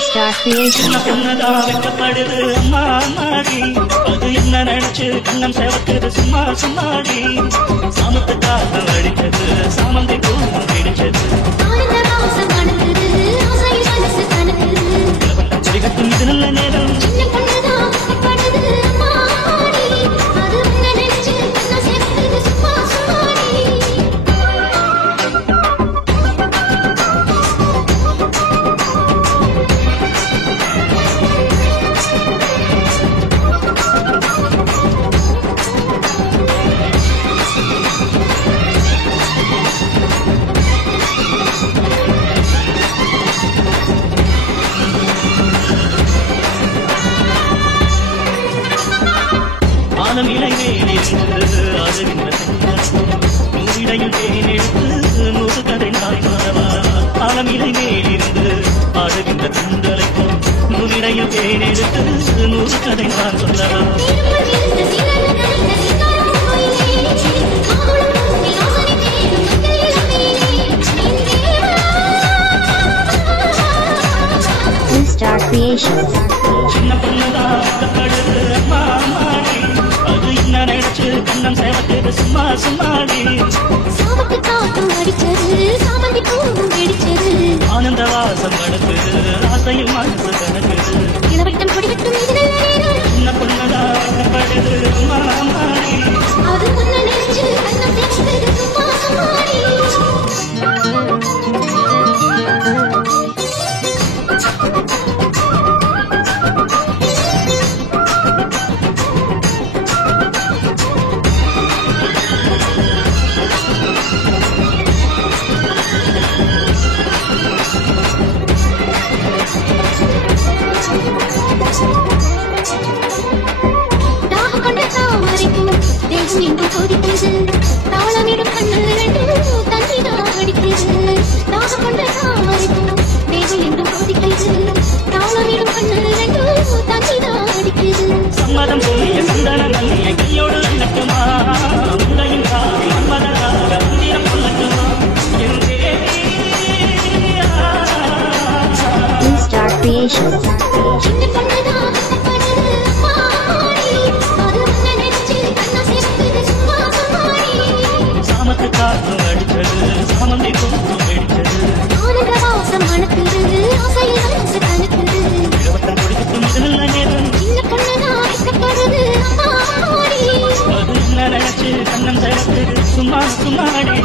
Star Creation. வெக்கப்படுது அம்மா அம்மாடி அது என்ன நினைச்சு கண்ணம் சேவக்குது சும்மா சும்மாடி சாமத்து காத்தம் அடிச்சது சாமந்தி பூவும் பிடிச்சது கட்டும் இது நல்ல நேரம் ஆலம் இலைவேலிருந்து ஆடுகின்ற நூறிடையில் தேனெடுத்து நூறு கதை நாய் மறவா ஆலம் இலைவேலிருந்து ஆடுகின்ற துண்டலைக்கும் நூறிடையில் தேனெடுத்து நூறு கதை நான் சொல்லவா Star Creation. சின்ன பொண்ணுதான் வெக்கப்படுது அம்மா அம்மாடி அது என்ன நினைச்சு கண்ணம் சேவக்குது சும்மா சும்மாடி சாமத்து காத்தும் அடிச்சது சாமந்தி பூவும் பிடிச்சது ஆனந்த வாசம் நடக்குது ஆசையில் மனசு கணக்குது இளவட்டம் கொடிவிட்டும் இது நல்ல நேரம் சின்ன பொண்ணுதான் வெக்கப்படுது அம்மா அம்மாடி அது முன்ன நினைச்சு கண்ணம் சேர்த்தது சும்மா சும்மாடி தாளமிடும் கண்ணல் ரெண்டும் தண்ணிதான் அடிக்கிறது தாகம் கொண்ட தாமரைக்கும் தேவை என்றும் கொதிக்கிறது தாளமிடும் கண்ணல் ரெண்டும் தண்ணிதான் அடிக்கிறது சம்மதம் சொல்லிய சந்தன நல்லிய கையோடு நட்டுமா உடையின் காவி மதனாக மந்திரம் சொல்லட்டுமா Star Creation. சின்ன பொண்ணுதான் வெக்கப்படுது அம்மாடி அது முன்ன நினைச்சு கண்ணம் சேர்த்தது சும்மா சும்மாடி சாமத்து காத்தும் அடிச்சது சாமந்தி பூவும் பிடிச்சது ஆனந்த வாசம் மணக்குது ஆசையில் மனசு கணக்குது இளவட்டம் கொடிக்கட்டும் இது நல்ல நேரம் சின்ன பொண்ணுதான் வெக்கப்படுது அம்மாடி அது என்ன நினைச்சு கண்ணம் சேவக்குது சும்மா சும்மாடி